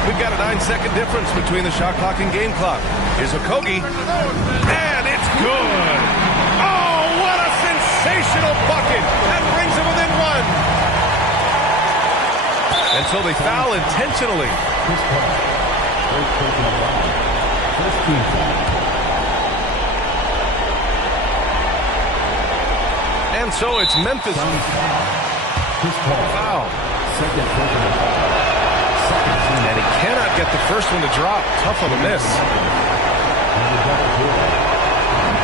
We've got a 9-second difference between the shot clock and game clock. Here's Okogie. And it's good. Oh, what a sensational bucket. That brings them within one. And so they foul intentionally. And so it's Memphis. Foul. And he cannot get the first one to drop. Tough on the miss.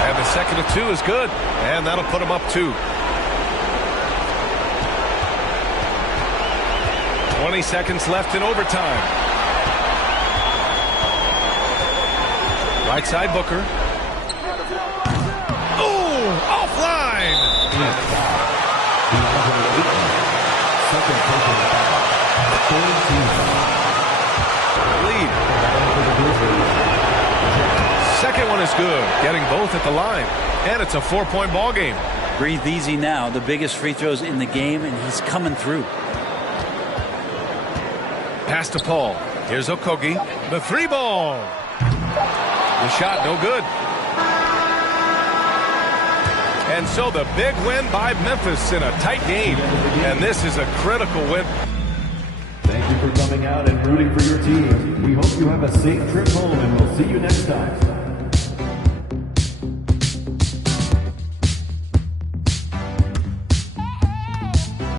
And the second of 2 is good. And that'll put him up 2. 20 seconds left in overtime. Right side Booker. Oh, offline. Lead. Second one is good. Getting both at the line. And it's a 4-point ball game. Breathe easy now. The biggest free throws in the game, and he's coming through. Pass to Paul. Here's Okogie. The 3-ball. The shot no good. And so the big win by Memphis in a tight game. And this is a critical win. Thank you for coming out and rooting for your team. We hope you have a safe trip home, and we'll see you next time.